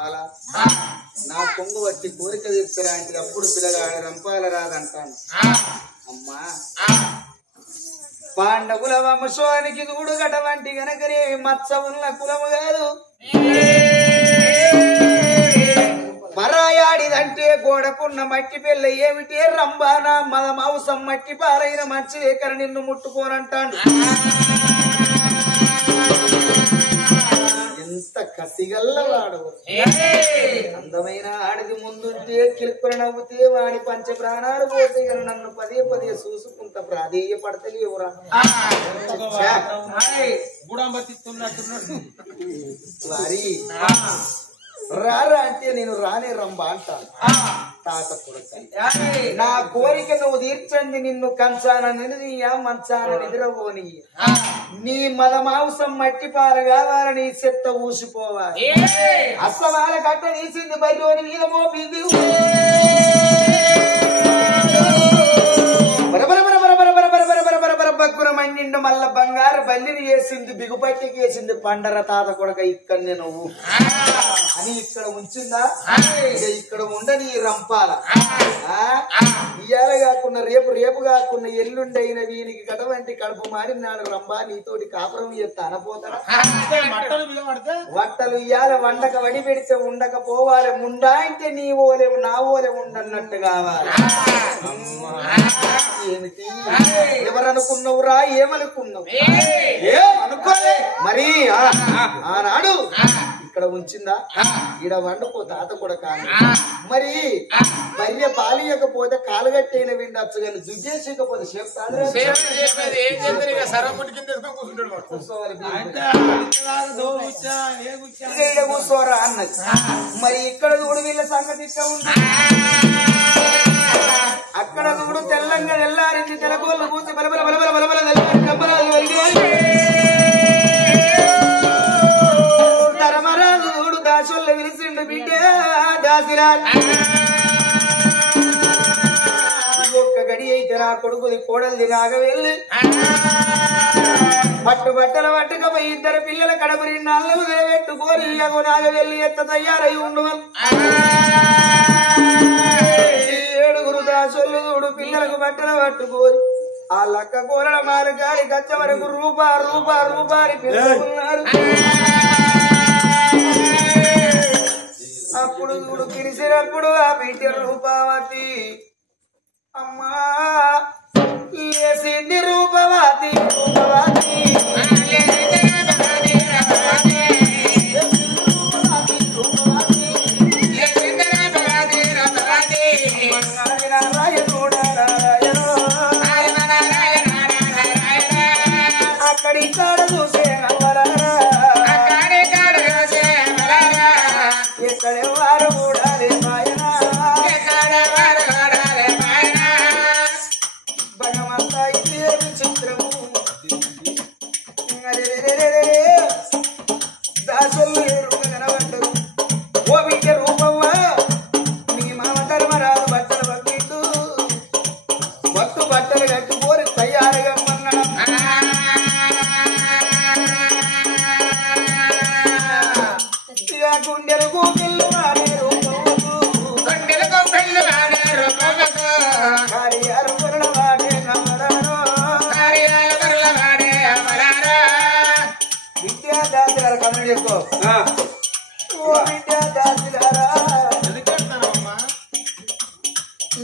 రంపాల నా కొంగు వచ్చి కోరిక తీర్చరా అంటే అప్పుడు పిల్లగాడు రంపాల రాదంటాను. అమ్మా పాండవుల వంశానికి గుడుగట వంటి గనకనే మత్స ఉన్న కులము కాదు. పరాయాడిదంటే గోడకున్న మట్టి పిల్ల ఏమిటే రంబానా మద మాంసం మట్టి పాలైన మంచిదే కర నిన్ను ముట్టుకోనంటాడు. ఎంత కసిగల్లవాడు అందమైన ఆడిది ముందుంటే కిలుక్కులు నవ్వుతే వాడి పంచ ప్రాణాలు పోతే కానీ నన్ను పదే పదే చూసుకుంటా ప్రాధేయపడతలేవురా. వారి రారా అంటే నేను రానే రంబా అంటాను. తాత కొడుక నా కోరిక నువ్వు తీర్చండి నిన్ను కంచాన నిలదీయ మంచాన నిద్రపోని నీ మద మాంసం మట్టి పాల కావాలని చెత్త ఊసిపోవాలి. అసవాల కట్ట తీసింది బయటోని మీద మోపింది బగ్గుర మండిండు మళ్ళా బంగారు బల్లిని వేసింది బిగుపట్టికి వేసింది పండర తాత కొడక ఇక్కడనే నువ్వు అని ఇక్కడ ఉంచిందా ఇక్కడ ఉండని రంపాల ఇయ్యాల కాకుండా రేపు రేపు కాకుండా ఎల్లుండైన వీనికి కటవంటి కడుపు మాడినాడు రంబా నీతోటి కాపురం చేస్తా అనపోతాడా. వట్టలు ఇయ్యాల వండక వడి పెడితే ఉండకపోవాలి ముండా అంటే నీ ఓలేవు నా ఓలే ఉండన్నట్టు కావాలి. ఏమిటి ఎవరనుకున్నావురా ఏమనుకున్నావు ఏమనుకోలే మరి ఆనాడు ఇక్కడ ఉంచిందా ఈడ వండుకో తాత కూడా కాదు. మరి బర్రె పాలియకపోతే కాలుగట్టైన విండొచ్చు కానీ జుగ్గేసేకపోతే కూర్చోరా అన్నది. మరి ఇక్కడ కూడా వీళ్ళ సంగతి ఉంది. అక్కడ చూడు తెల్లంగా తెల్లారించి తెలగోళ్ళు కూర్చి బలబల బలబల బలబల ధర్మరాజు చూడు దాసుల్లో విలిసిండు బిడ్డ దాసిరాజు ఒక్క గడి అయితే నా కొడుకుది కోడలిది నాగ వెళ్ళి పట్టు బట్టల పట్టుకపోయి ఇద్దరు పిల్లల కడపరి నల్లు పెట్టుకోని నాగ వెళ్ళి ఎత్త తయారై ఉండవల్. ఏడుగురు దాసులు చూడు పిల్లలకు బట్టలు పట్టుకోని ఆ లక్క కూరల మారగాడి గచ్చ వరకు రూపారి పిల్లలు. అప్పుడు చూడు పిలిచినప్పుడు ఆ బిడ్డ రూపావతి అమ్మా లేసింది రూపవతి అక్కడి కాడ చూసే ఎక్కడే వారు కూడాలి భగవంతా ఇదేమి చిత్రము దాసులు కనబడ్డరు. ఓ బిడ్డ రూపమ్మా నీ మామ ధర్మరాజు బట్టలు పట్టిండు బట్టు బట్టలు కట్టుకోరి తయారుగా మన్నడం. గుండెలకు పిల్లు వాడే కార్యాలు పొరల వాడే విద్యాదాసులారా కన్నుడు చేసుకో. ఓ విద్యాదాసులారా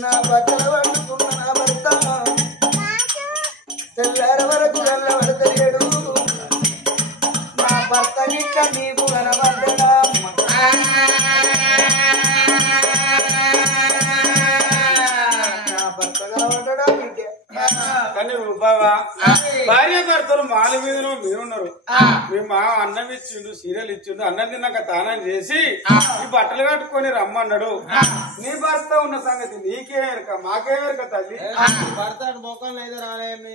నా బట్టలు పట్టుకున్న నా భర్త తెల్లార వరకు వెళ్ళబడతలేడు. నా భర్త ఇట్లా నీకు కనబడ్డా నా భర్త కనబడ్డా కానీ బాబా భార్య భర్తలు మాల మీద మీరున్నారు. మీ మా అన్నం ఇచ్చిండు సీరియల్ ఇచ్చిండు అన్నం తిన్నాక తానం చేసి ఈ బట్టలు కట్టుకొని రమ్మన్నాడు. నీ భర్త ఉన్న సంగతి నీకేమేరక మాకేమేరక తల్లి. భర్త మోకాళ్ళు అయితే రాలే. మీ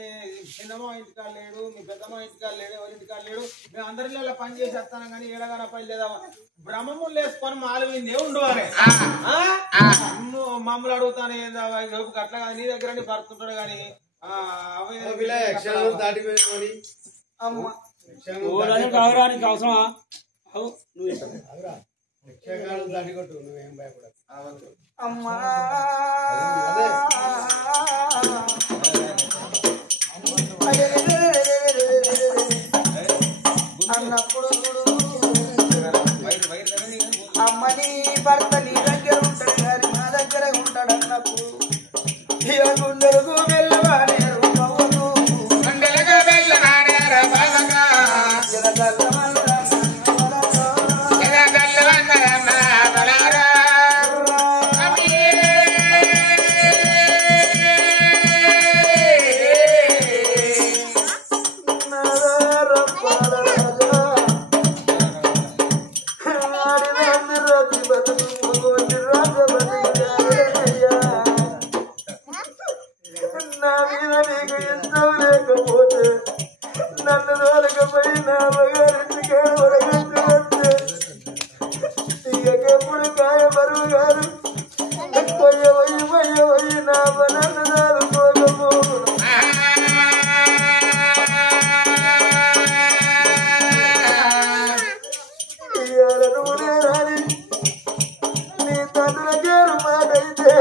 చిన్నమా ఇంటికాడ లేడు, మీ పెద్దమా ఇంటికాడ లేడు, ఎవరి ఇంటికాడ లేడు. మేము అందరిలో పని చేసి వస్తాను కానీ ఏడగాన పని లేదా బ్రహ్మములు వేసుకొని మాల మీద ఉండవాలి. మమ్మల్ని అడుగుతాను ఏందా అట్లా కాదు నీ దగ్గర భర్తుంటాడు కానీ అవసరమా అమ్మా అన్నప్పుడు అమ్మని భర్త నీ దగ్గర ఉంటాడు గారి మా దగ్గర ఉంటాడు అన్నప్పుడు గుండెలకు వెళ్ళవానేరు నా మీద నీకు ఇష్టం లేకపోతే నన్ను దొరకపోయి నా మగారింటికి ఒడగొట్టే ఎప్పుడు కాయ బరువు గారు పోయి నా నన్ను దారుకోకపోదు ఇవాళ నువ్వునే రాని నీ తండ్రుల గారు మాటైతే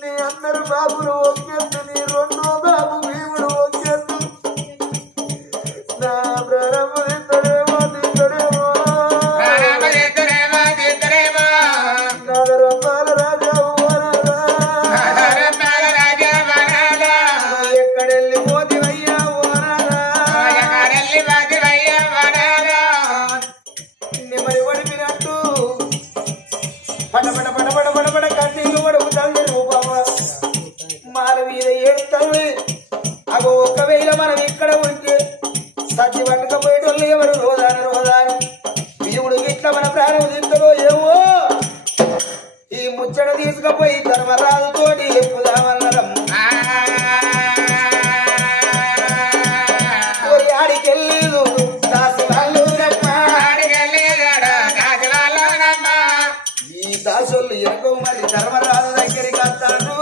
నీ అందరు బాబులు ఒక్కెత్తు నీ రెండో బాబు భీముడు ఒక్కెత్తు నా ప్రారంభం తింటడేమో నగరంబాల రాజా ఎక్కడెళ్ళి పోతివయ్యా నిమ్మడి పడిపినట్టు పడబడ పడబడ పడబడ కన్నీళ్ళు పడకు తల్లి రూపమ్మ మాల మీద ఏడుతాడు అగో ఒకవేళ మనం ఇక్కడ ఉంటే సత్తి పట్టుకపోయేటోళ్ళు ఎవరు రోదాను భీముడు ఇట్లా మన ప్రాణం తింటలో ఏమో ఈ ముచ్చట తీసుకుపోయి ధర్మరాజు తోటి ఎక్కుదామన్నరం ఆడికెళ్ళలేదు దాసి వాళ్ళు ఈ దాసులు ఎక్కువ మరి ధర్మరాజు దగ్గరికి వస్తాడు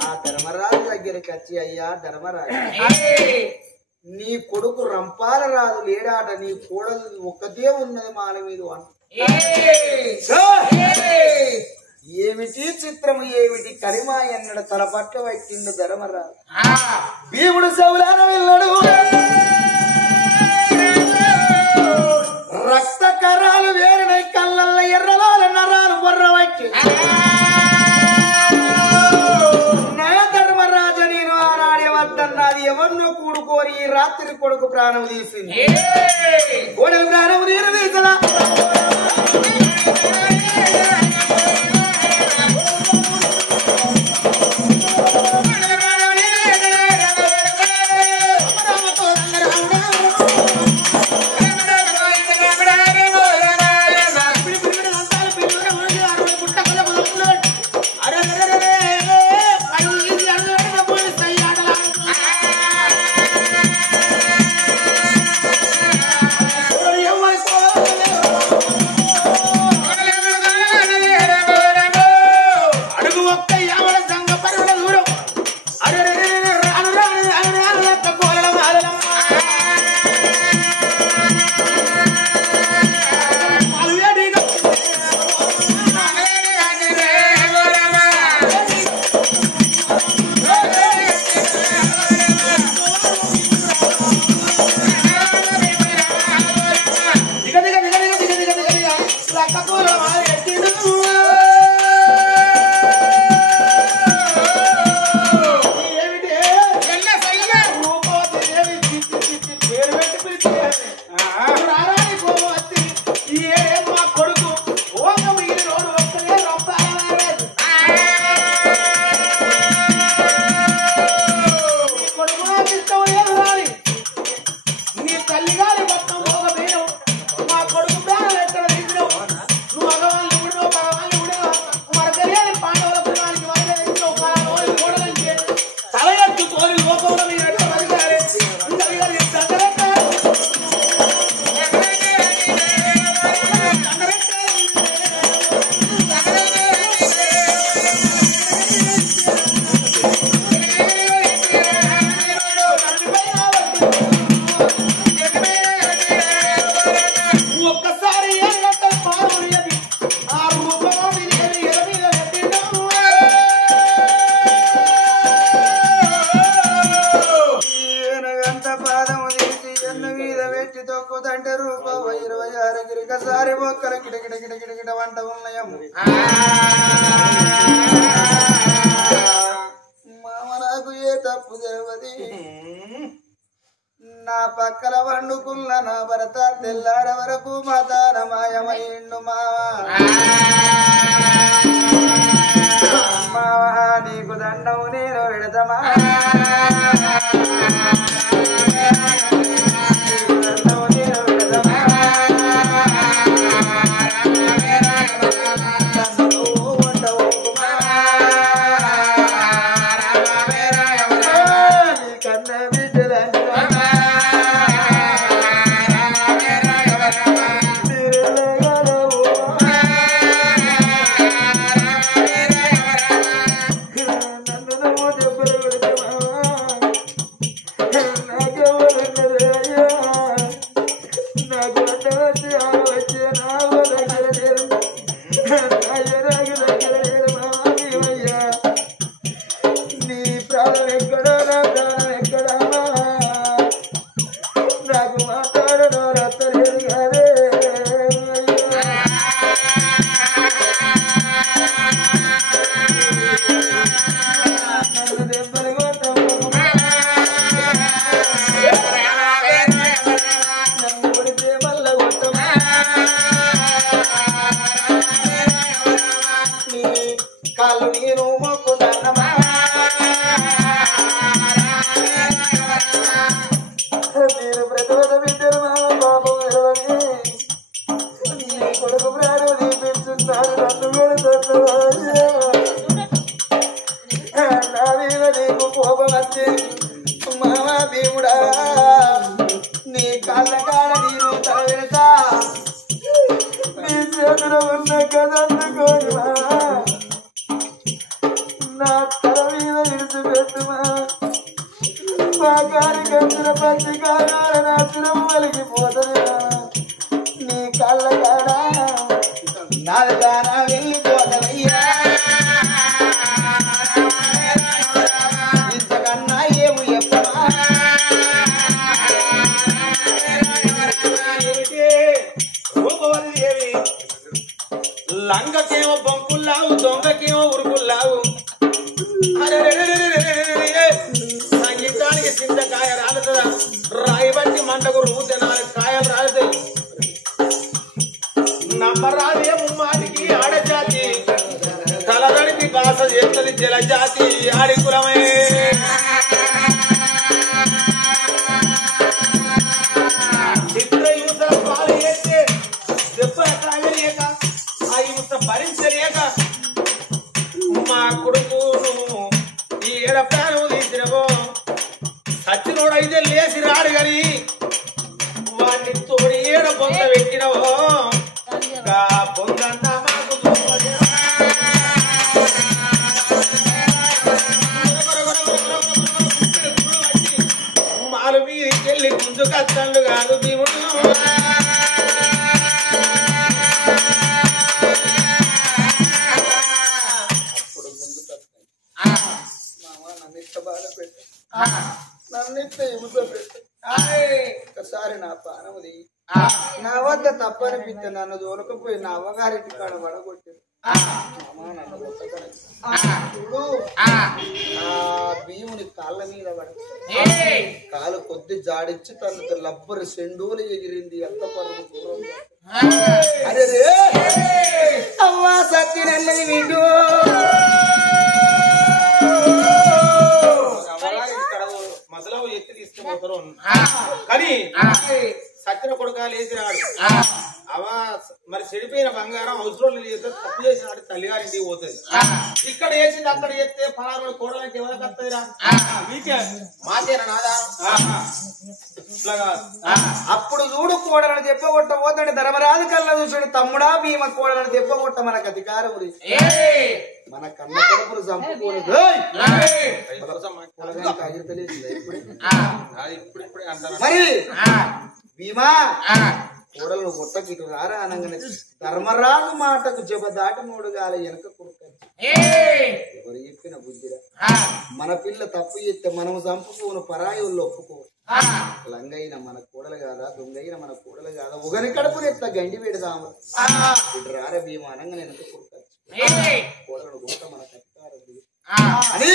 ఆ ధర్మరాజు దగ్గరికి వచ్చి అయ్యా ధర్మరాజు నీ కొడుకు రంపాల రాజు లేడాట నీ కోడలు ఒక్కదే ఉన్నది మాల మీద ఏమిటి చిత్రము ఏమిటి కరిమా ఎన్నడు తల పట్ల పట్టిండు ధర్మరాజు భీముడు శౌలాన వెళ్ళడు రక్త కరాలు వేరినై కళ్ళల్ల ఎర్రలాల నరాలు బొర్రవచ్చి నా ధర్మరాజు నేను ఆనాడే వద్దన్నది ఎవరినో కూడుకోని ఈ రాత్రి కొడుకు ప్రాణం తీసింది కొడుకు ప్రాణం తీసలా పాదము తీసి ఎన్న మీద పెట్టి తొక్కుతంటే రూపం 26 గిరికసారి మొక్కల కిటకిట కిటకిట వంట ఉన్నాయమ్మ మామ నాకు ఏ తప్పు తెలియదు నా పక్కల వండుకున్న నా భర్త తెల్లార వరకు మాతాన మాయమైండు మావా నీకు దండం నేను పెడతామా లంగకేమో బంకుల్లావు దొంగకేమో ఉరుకుల్లావు సంగీతానికి చింతకాయ రాలుతుందా రాయి బట్టి మంటకు రూతే 4 కాయలు రాలుతాయి నమ్మరాదే ముమ్మాటికి ఆడజాతి తలదడికి బాస చేస్తుంది జలజాతి ఆడి కులమే చిత్రయూత పాలు చేస్తే దెబ్బ తాగలేక ఆ యూత భరించలేక మా కొడుకును ఈ ఏడ ప్రాణం తీసినవో సచ్చినోడైతే లేచి రాడు గని వాడిని తోడి ఏడ బొంద పెట్టినవో బొందంతా మాకు మాలు మీదికెళ్ళి ముందు కత్తండు కాదు భీముడు ఒకసారి నా పానముది నా వద్ద తప్పనిపిస్తే నన్ను దూరకపోయి నా అవ్వగారింటి కాడ పడగొట్టారు చూడు ఆ భీముని కాళ్ళ మీద పడ కాలు కొద్ది జాడించి తనతో లబ్బరు సెండూలు ఎగిరింది ఎంత పరుగు దూరం అరే రే అవ్వా సత్యనల్లని వీడు మసలో ఎత్తి తీసుకుపోతారు కానీ సత్యన కొడుక లేచినాడు అవా మరి చెడిపోయిన బంగారం అవసరం లేదు తప్పు చేసినాడు తల్లిగారింటికి పోతుంది ఇక్కడ వేసింది అక్కడ చేస్తే పలారు కూడలంటే ఎవరికి వస్తాయిరా మీకే మాకేనా నాదా అప్పుడు చూడు కోడలను దెబ్బగొట్ట పోతాడు ధర్మరాజు కళ్ళ చూసాడు తమ్ముడా భీమ కోడలను దెబ్బగొట్ట మనకు అధికారం మన కన్న కొడుకులు చంపుకోలేదు మరి భీమా కోడలను కొట్టకి ఇటు రారా అనగానే ధర్మరాజు మాటకు జబ దాటి 3 గాల వెనక కొడుకు ఎవరు చెప్పిన బుద్ధిరా మన పిల్ల తప్పు చేస్తే మనం చంపుకోను పరాయి వాళ్ళు ఒప్పుకో లంగైన మన కూడలు కాదా దొంగైన మన కూడలు కాదా ఒకని కడుపు నెత్త గండి పెడదాము ఇటు రారే భీమా అనంగా నేను కూడలు గుంట మన అని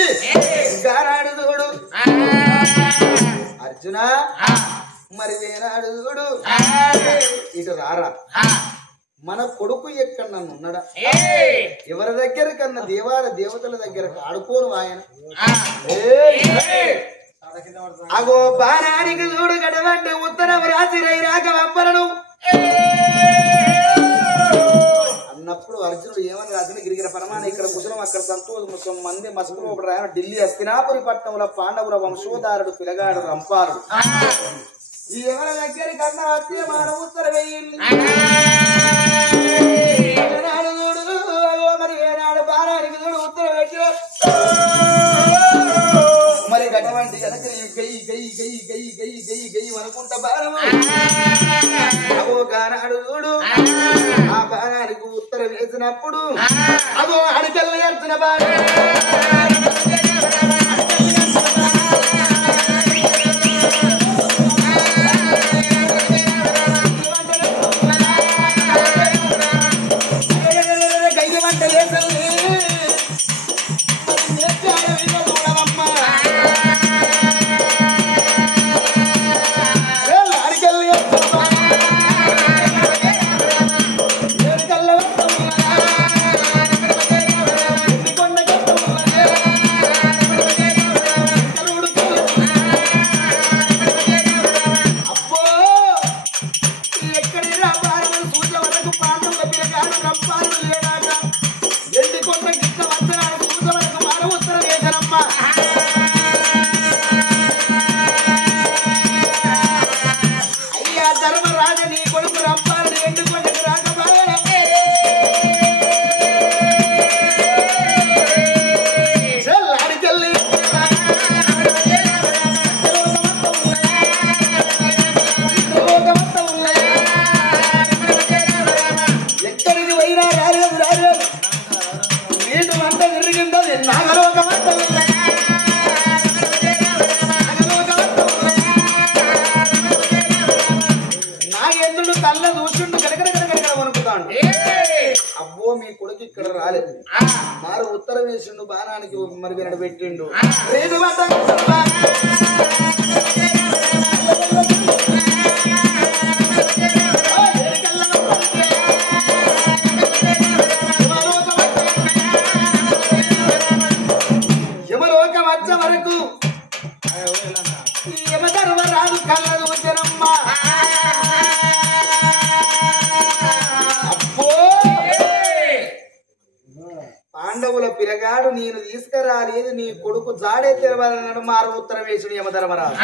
గారాడు చూడు అర్జున మరి వేనాడు చూడు ఇటు రారా మన కొడుకు ఎక్కడ నన్ను ఉన్నాడా ఎవరి దగ్గర కన్నా దేవతల దగ్గర ఆడుకోను ఆయన అగో బాణానికి చూడు గడవంటే ఉత్తరం రాసి రైరాక వంపరను అన్నప్పుడు అర్జునుడు ఏమని రాసిన గిరిగిర పరమాన ఇక్కడ ముసలం అక్కడ సంతోషం మంది మసలు ఒకటి రాయన ఢిల్లీ హస్తినాపురి పట్టణంలో పాండవుల వంశోధారుడు పిలగాడు రంపారుడు ఎవరి దగ్గర కన్నా వస్తే మన ఉత్తర వెయ్యింది మరి ఏనాడు బాణానికి చూడు ఉత్తర పెట్టి మరి గటువంటి వెనక గయ్యి గయ్యి గయ్యి గయ్యి గయ్యి గయ్యి గయ్యి అనుకుంటా బాణము అగో గానాడు చూడు ఆ బాణానికి ఉత్తరం వేసినప్పుడు అగో అడికెళ్ళి వెళ్తున్న బాణ గయ్య వంట వేసల్ని అబ్బో మీ కొడుకు ఇక్కడ రాలేదు మారు ఉత్తరం వేసిండు బాణానికి మరి వినడు పెట్టిండు యమలోకం వచ్చే వరకు యమధర్మరాజు కళ్ళను వచ్చనమ్మా పాండవుల పిరగాడు నేను తీసుకురాలేదు నీ కొడుకు జాడే తెరవాలన్నాడు మారు ఉత్తరం వేసుడు యమధర్మరాజు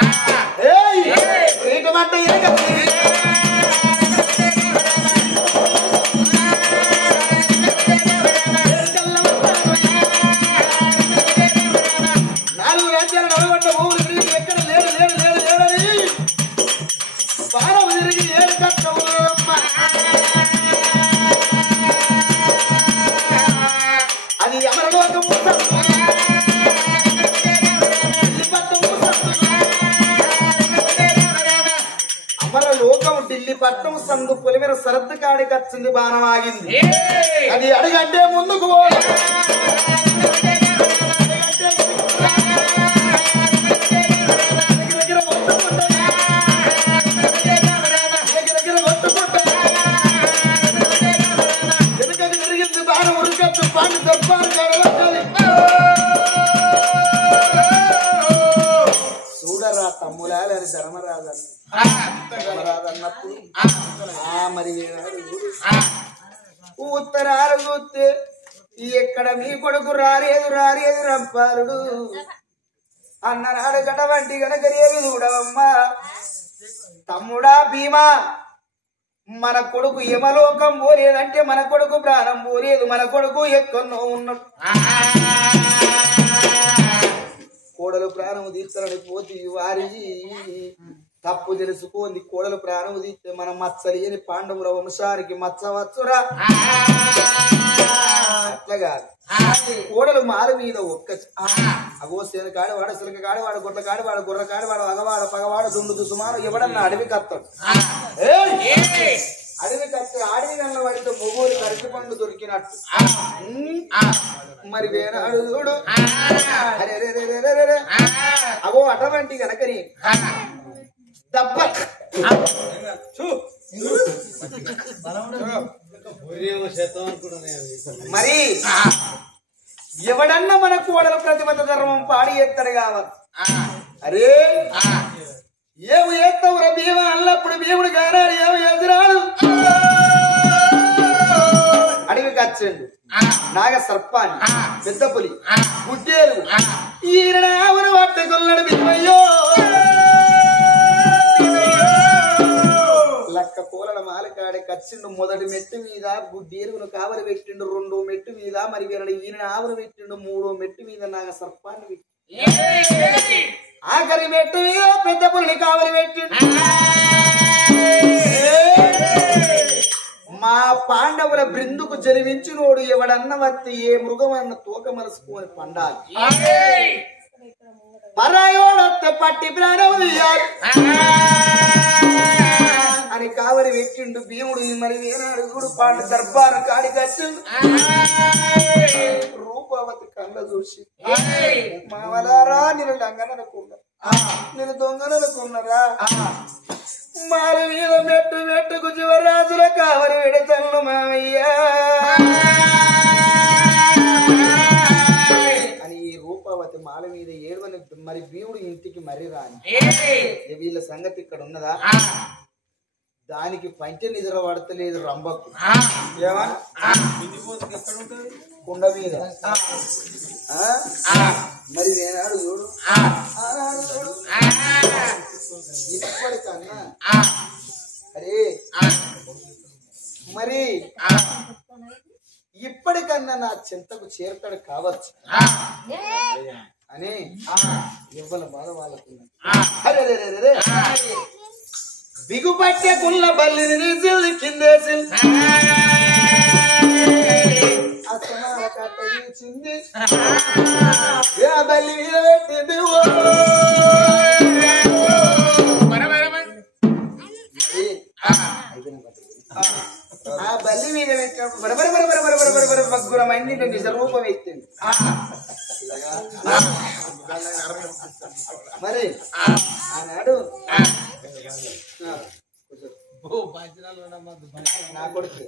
నాలుగు రాజ్యాలు నడవబడ్డ భూములు తిరిగి ఎక్కడ లేడు లేడు లేడు లేడని పారవు తిరిగి ఏడు కట్టవు అది అమరలోకం అమరలోకం ఢిల్లీ పట్టణం సందు పొలిమేర సరద్దు కాడికి వచ్చింది బాణం ఆగింది అది అడిగంటే ముందుకు చూడరా తమ్ములాలని ధర్మరాజన్నప్పుడు మరి ఉత్తరాలు చూస్తే ఎక్కడ మీ కొడుకు రాలేదు రాలేదు రంపారుడు అన్ననాడు గట వంటి గనకరేవి చూడవమ్మా తమ్ముడా భీమా మన కొడుకు యమలోకం పోలేదంటే మన కొడుకు ప్రాణం పోలేదు మన కొడుకు ఎక్కడో ఉన్నాడు కోడలు ప్రాణము తీర్చడానికి పోతే వారి తప్పు తెలుసుకోండి కోడలు ప్రాణం తీస్తే మనం మచ్చలేని పాండవుల వంశానికి మచ్చవచ్చురా అట్లాగా కోడలు మాల మీద ఒక్క అగో సేన కాడవాడ సిలక కాడవాడ గుట్ల కాడవాడ గుర్ర కాడవాడ అగవాడ పగవాడ దుండు దుసుమాను ఎవడన్నా అడవి కత్తాడు అడవి కత్తి అడవి గల్ల వాడితో మొగోలు కరిచి పండు దొరికినట్టు మరి వేనాడు చూడు అరే అగో అటువంటి గనకని దెబ్బ మరి ఎవడన్నా మన కోడల ప్రతిబద్ధ ధర్మం పాడి ఎత్తడు కావాలి అరే ఏమి ఎత్తవురా భీమ అన్నప్పుడు భీముడు గారాడు ఏమి ఎదురాడు అడవి కచ్చండు నాగ సర్పాన్ని పెద్ద పులి గుడ్డేరు ఈయన ఆవును పట్టుకున్నాడు భీమయ్యో లక్క కోలల మాలకాడే కచ్చిండు మొదటి మెట్టు మీద గుడ్డేరుగును కావలి పెట్టిండు రెండో మెట్టు మీద మరి వీరడు ఈయన ఆవును పెట్టిండు మూడో మెట్టు మీద నాగ సర్పాన్ని పెట్టి ఆఖరి మెట్టు మీద పెద్ద పులిని కావలి పెట్టిండు మా పాండవుల బృందుకు జలివించినోడు ఎవడన్న వత్తి ఏ మృగమన్న తోక మలుసుకొని పండాలి పరాయోడత్త పట్టి ప్రాణం తీయాలి అని కావలి పెట్టిండు భీముడు మరి వేనాడు కూడా పాండ దర్బారు కాడి కట్టిండు రూపవతి కళ్ళ చూసి మావలారా నేను లంగననుకున్నా నేను దొంగననుకున్నారా మాల మీద మెట్టుకు జీవరాజుల కావలి విడతల్లు మావయ్యా అని ఈ రూపవతి మాల మీద ఏడవని మరి భీముడు ఇంటికి మరి రాని వీళ్ళ సంగతి ఇక్కడ ఉన్నదా దానికి పంట నిద్ర పడతలేదు రంభకు కుండ మీద మరి నేనాడు చూడు ఇప్పటికన్నా అరే మరి ఇప్పటికన్నా నా చింతకు చేరుతాడు కావచ్చు అని ఇవ్వల బాధ వాళ్ళకున్నా అరే బిగుపట్టేకున్న బల్లిని నీసిల్లి కిందేసి కట్టగించింది బల్లి మీద పెట్టింది ఆ బల్లి మీద పెట్టినప్పుడు బరబర మంది నిజ రూపం ఎత్తింది మరి ఆనాడు నా కొడుకు